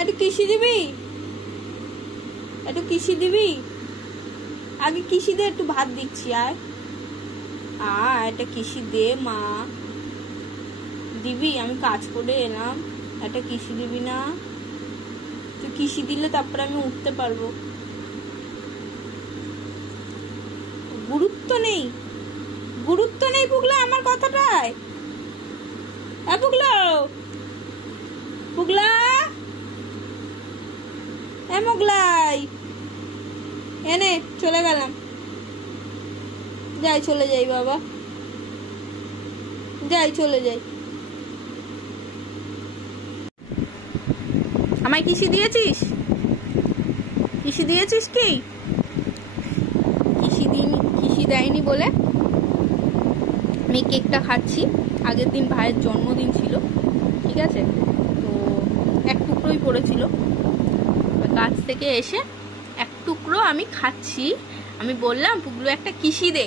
একটু কিসি দিবি, একটু কিসি দিবি, আগে কিসি দে, একটু ভাত দিচ্ছি। আয় আয়, একটা কিসি দে মা। দিবি? আমি কাজ করে এলাম, একটা কিসি দিবি না? তুই কিসি দিলে তারপরে আমি উঠতে পারবো। গুরুত্ব নেই, গুরুত্ব নেই পুগলা আমার কথাটায়। পুগলা, পুগলা, মোগলাই এনে চলে গেলাম। যাই, চলে যাই বাবা, যাই, চলে যাই। আমায় কিসি দিয়েছিস? কিসি দিয়েছিস কি? কিসি দিইনি, কিসি দেয়নি বলে আমি কেকটা খাচ্ছি। আগের দিন ভাইয়ের জন্মদিন ছিল, ঠিক আছে, তো এক টুকরোই পড়েছিল। গাছ থেকে এসে এক টুকরো আমি খাচ্ছি। আমি বললাম পুগলু একটা কিসি দে,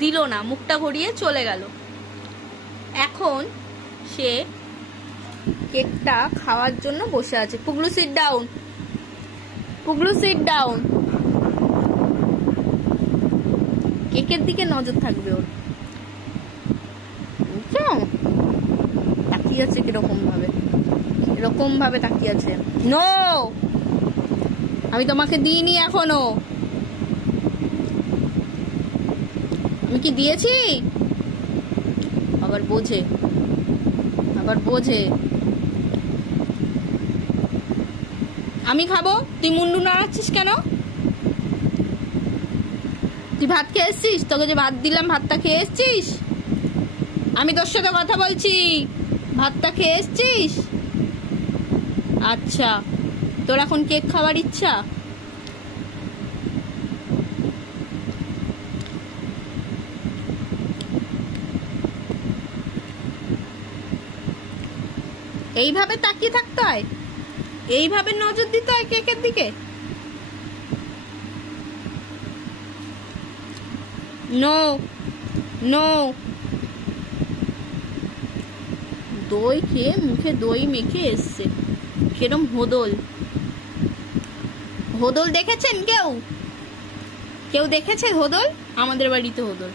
দিল না, মুখটা ঘুরিয়ে চলে গেল। এখন সে কেকটা খাওয়ার জন্য বসে আছে। পুগলু সিট ডাউন, পুগলু সিট ডাউন। কেকের দিকে নজর থাকবে ওর, বুঝছো? তাকিয়ে আছে কিরকম ভাবে, এরকম ভাবে তাকিয়ে আছে। নো, আমি তোমাকে দিইনি এখনো। আমি কি দিয়েছি? আবার বোঝে, আবার বোঝে। আমি খাবো, তুই মুন্ডু নাড়াচ্ছিস কেন? তুই ভাত খেয়ে এসছিস? তোকে যে ভাত দিলাম ভাতটা খেয়ে এসছিস? আমি তোর সাথে কথা বলছি, ভাতটা খেয়ে এসছিস? আচ্ছা, তোর এখন কেক খাওয়ার ইচ্ছা? এইভাবে তাকিয়ে থাকতে হয়, এইভাবে নজর দিতে হয় কেকের দিকে? No no. দই খেয়ে মুখে দই মেখে এসছে, কিরম হোদল। হোদল দেখেছেন কেউ? কেউ দেখেছে হোদল? আমাদের বাড়িতে হোদল।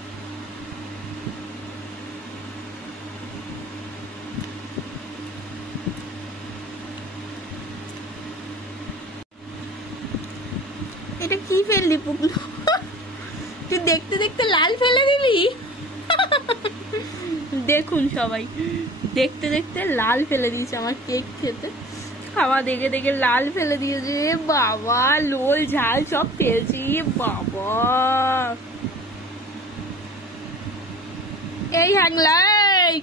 এটা কি ফেললি পুগলু? তুই দেখতে দেখতে লাল ফেলে দিলি। দেখুন সবাই, দেখতে দেখতে লাল ফেলে দিয়েছে আমার কেক খেতে। খাওয়া দেখে দেখে লাল ফেলে দিয়েছে। বাবা, লোল ঝাল সব ফেলছি বাবা। এই হ্যাংলাই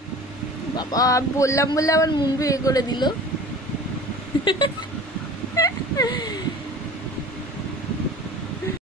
বাবা, বললাম বলে আমার মুন্ডু এ করে দিল।